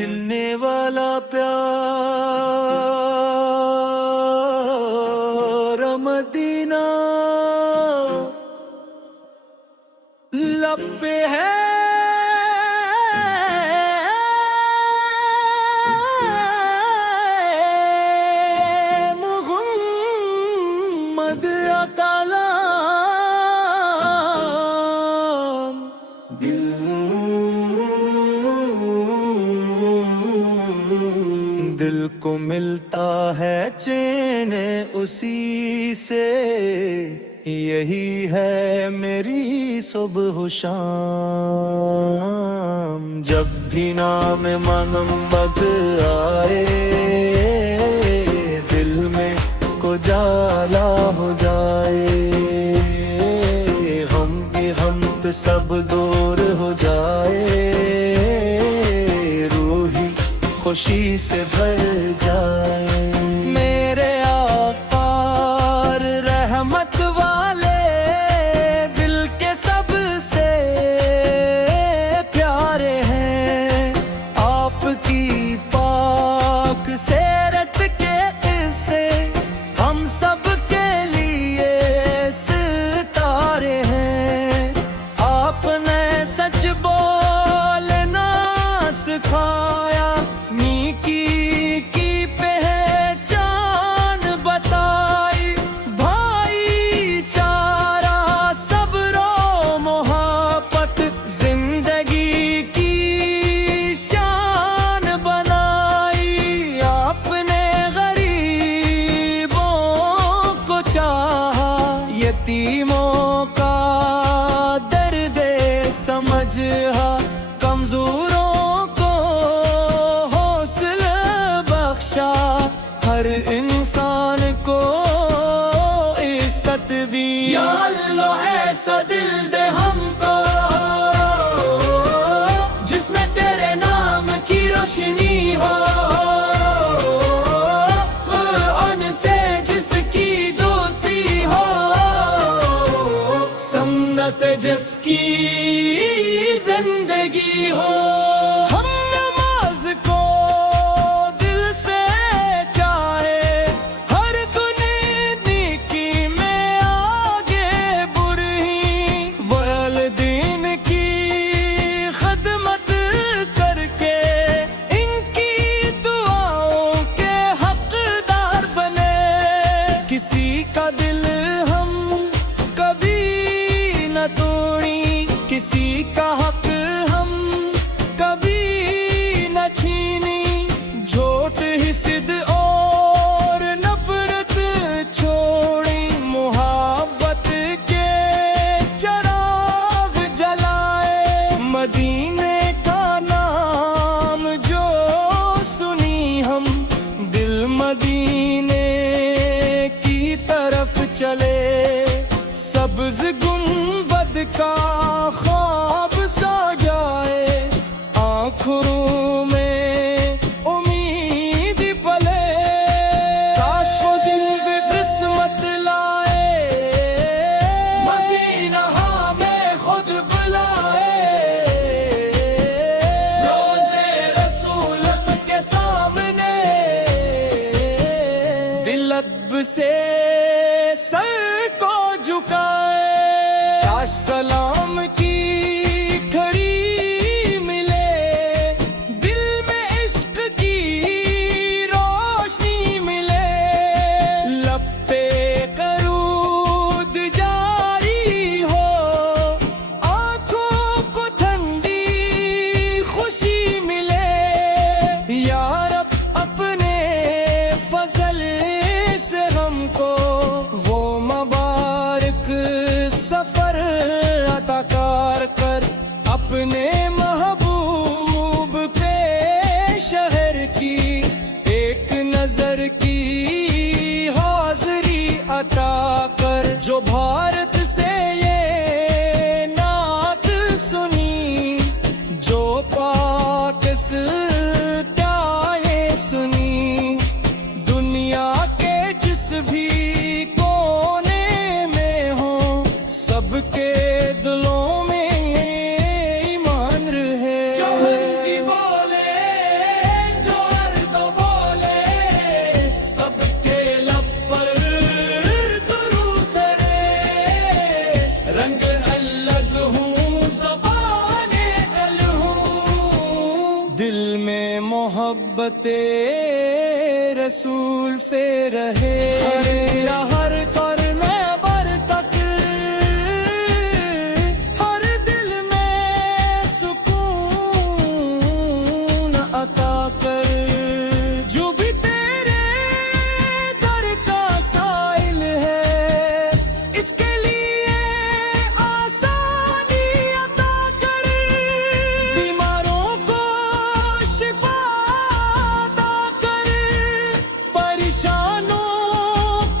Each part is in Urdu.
بدلنے والا پیار مدینہ لب پہ ہے محمد کلام دل کو ملتا ہے چین اسی سے، یہی ہے میری صبح و شام۔ جب بھی نام محمد آئے دل میں کو جالا ہو جائے، غم کی غم سب دور ہو جائے، روحی خوشی سے بھر جائے۔ میرے آقا رحمت والے دل کے سب سے پیارے ہیں، آپ کی پاک سیرت کے قصے ہم سب کے لیے ستارے ہیں۔ آپ نے سچ بولنا سکھایا، نیکی کی پہچان بتائی، بھائی چارہ صبر و محبت زندگی کی شان بنائی۔ آپ نے غریبوں کو چاہا، یتیموں کا درد سمجھا، کمزوروں کو حوصلہ بخشا، ہر انسان کو عزت دی۔ یا اللہ ایسا دل دے ہم کو جس میں تیرے نام کی روشنی ہو، قرآن سے جس کی دوستی ہو، سمنا سے جس کی زندگی ہو۔ ہم نماز کو دل سے چاہے، ہر نیکی میں آگے بڑھی، والدین کی خدمت کر کے ان کی دعاؤں کے حقدار بنے۔ کسی کا دل ہم کبھی نہ توڑی، کسی کا حق ہم کبھی نہ چھینی، جھوٹ حسد اور نفرت چھوڑی، محبت کے چراغ جلائے۔ مدینے کا نام جو سنی ہم، دل مدینے کی طرف چلے، سبز گنبد کا خواب سا جائے، آنکھوں میں امید پلے، کاش وہ دن بھی قسمت لائے، مدینہ ہمیں خود بلائے، روزے رسولت کے سامنے دل ادب سے سر کو جھکائے، کاش سلام کی کھڑی ملے، دل میں عشق کی روشنی ملے، لب پہ قرود جاری ہو، آنکھوں کو ٹھنڈی خوشی ملے۔ یا رب اپنے فضل سے ہم کو وہ مبارک سفر عطا کر، اپنے محبوب پہ شہر کی ایک نظر کی حاضری عطا کر، جو بھارت سے یہ نعت سنی، جو پاکستان سنی، دنیا کے جس بھی کونے میں ہوں، سب کے دلوں میں ایمان رہے۔ جو ہندی بولے دل میں محبت رسول سے رہے ہر کر میں بر تک ہر دل میں سکون عطا کر جو بھی تیرے در کا سائل ہے اس کے لیے آسانی عطا کر بیماروں کو شفا عطا کر پریشانوں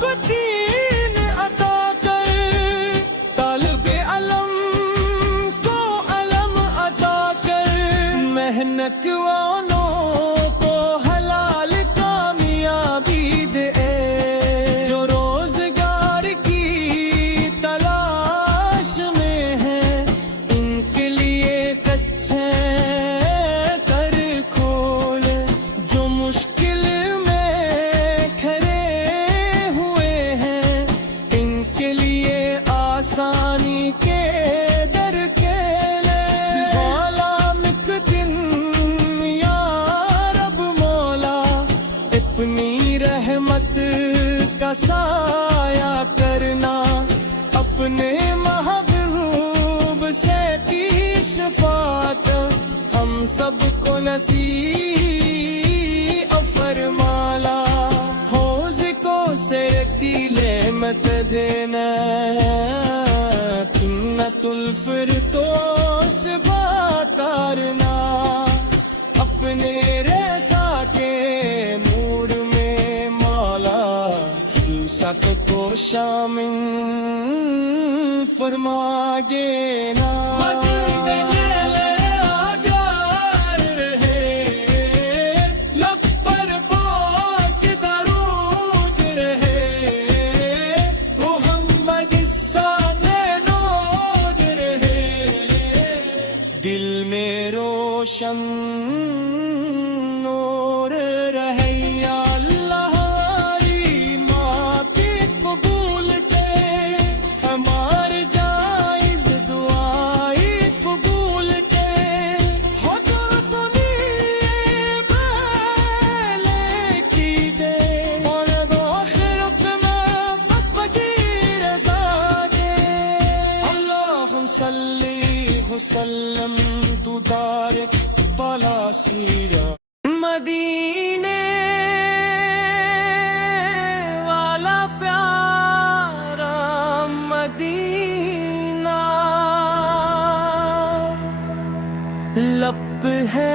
کو چین عطا کر طالب علم کو علم عطا کر محنت والوں کو حلال کامیابی دے جو روزگار کی تلاش میں ہیں ان کے لیے کچھے کر کھولے جو مشکل میں کھڑے ہوئے ہیں ان کے لیے آسانی کے در کھیلے غلام ایک دن یا رب مولا اپنی رحمت کا سایہ کرنا اپنے محبوب سے کی شفاعت ہم سب کو نصیب فرمالا حوض کو سیرتی نعمت دینا جنت الفردوس باتارنا اپنے رضا کے نور میں مولا سب کو شامل فرما دینا لب پر پاک درود رہے محمد ساتھ نور رہے دل میں روشن نور رہے یا اللہ ہماری معافی قبول کے ہمار جائز دعائیں قبول کے حضرت پہلے کی دے اور آخرت میں فقیر رضا دے اللہم صلی وسلم تو دارک بالا سیرا مدینے والا پیارا مدینہ لب ہے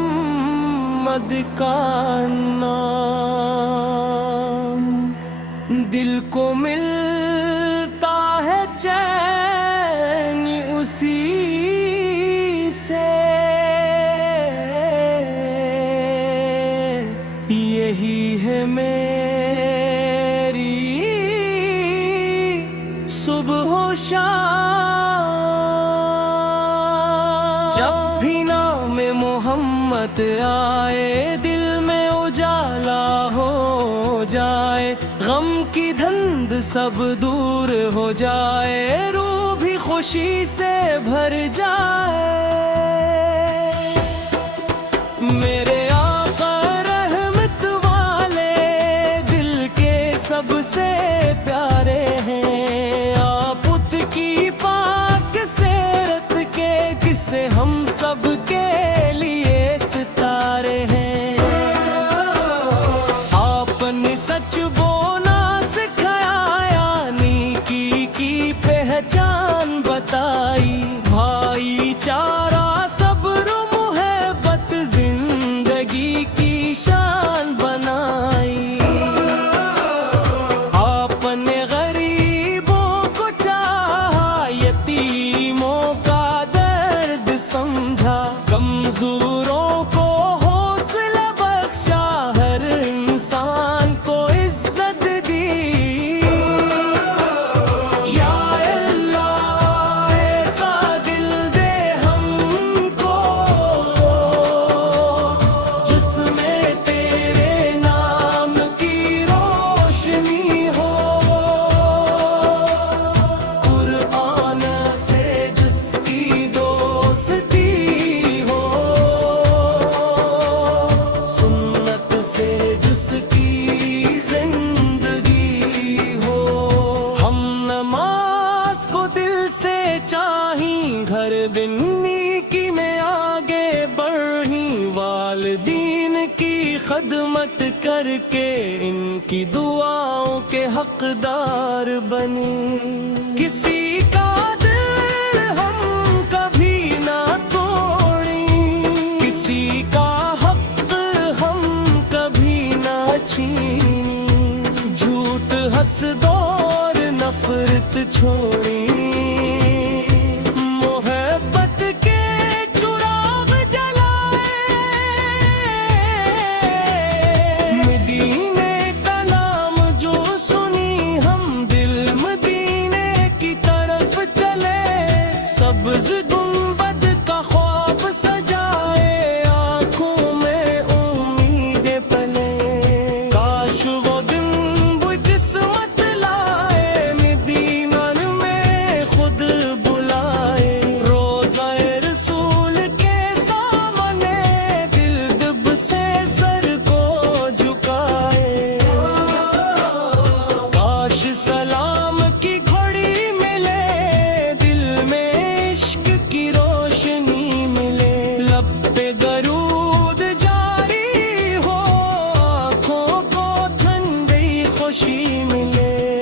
محمد کا نام دل کو ملتا ہے چین اسی سے یہی ہے میری صبح و شام جب بھی نام محمد آئے دل میں اجالا ہو جائے غم کی دھند سب دور ہو جائے روح بھی خوشی سے بھر جائے میرے آقا رحمت والے دل کے سب سے پیارے ہیں آپ خود کی پاک سیرت کے قصے ہم سب کے لیے ستارے ہیں آپ نے سچ بونا سکھایا نیکی کی پہچان بتائی بھائی چارہ صبر و محبت زندگی کی شان بنائی آپ نے غریبوں کو چاہا یتیموں کا درد سمجھا کم خدمت کر کے ان کی دعاؤں کے حقدار بنے. کسی کا دل ہم کبھی نہ توڑیں، کسی کا حق ہم کبھی نہ چھینیں، جھوٹ حسد اور نفرت چھوڑیں. سبز گنبد کا خواب سجائے، آنکھوں میں امیدیں پلے. کاش وہ دن وہ قسمت لائے، مدینہ میں خود بلائے. روضہ رسول کے سامنے دل دب سے سر کو جھکائے. کاش سلام کی گھڑی ملے، دل میں کی روشنی ملے. لب پہ درود جاری ہو، آنکھوں کو ٹھنڈی خوشی ملے.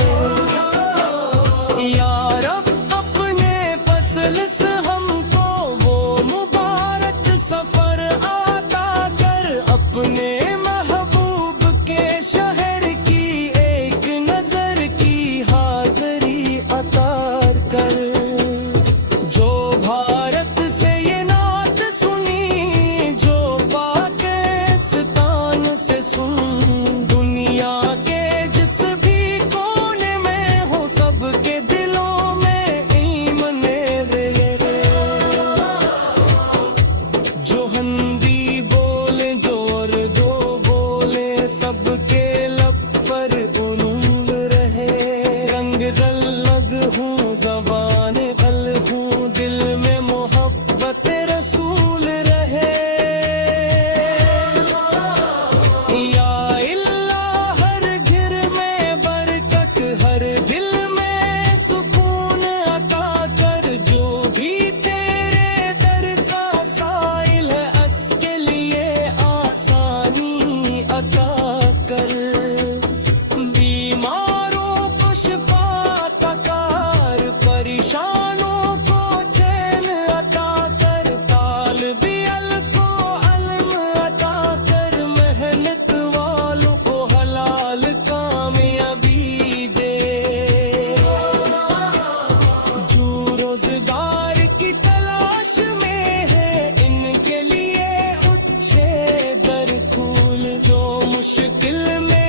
یا رب اپنے فضل سے ہم کو وہ مبارک سفر عطا کر، اپنے محبوب کے شہر کی ایک نظر کی حاضری عطا کر. دنیا کے جس بھی کونے میں ہو، سب کے دلوں میں ایمان رہے. جو ہندی بولے جو اردو بولے، سب کے لب پر انول رہے. رنگ رلگ ہوں زبان غل ہوں، دل میں محبت رسول رہے. بیماروں کو شفا عطا کر، پریشانوں کو چین عطا کر، طالب علم کو علم عطا کر، محنت والوں کو حلال کامیابی دے. جو روزگار کی تلاش میں ہے، ان کے لیے اچھے در کھول. جو مشکل میں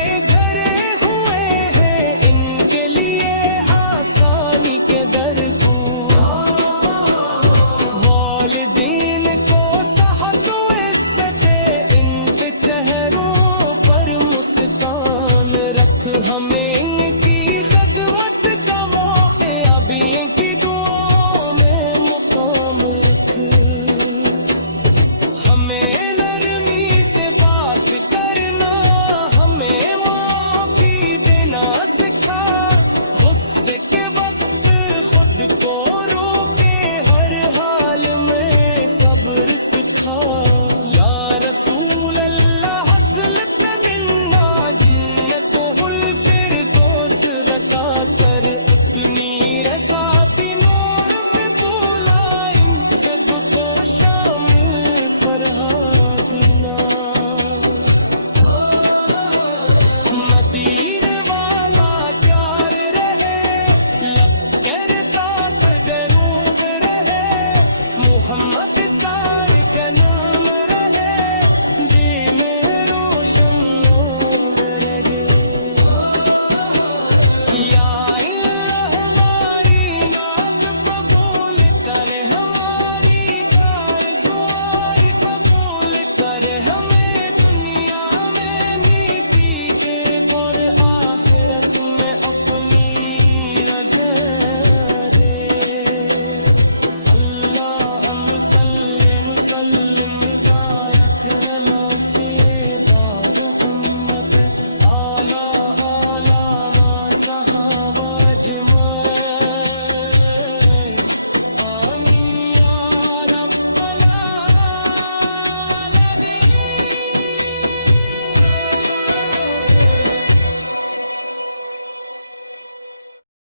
ہمیں ان کی خدمت کا موقع، ابھی ان کی دعاؤں میں مقام رکھ. ہمیں نرمی سے بات کرنا، ہمیں معافی دینا سکھا. غصے کے وقت خود کو روکے، ہر حال میں صبر سکھا.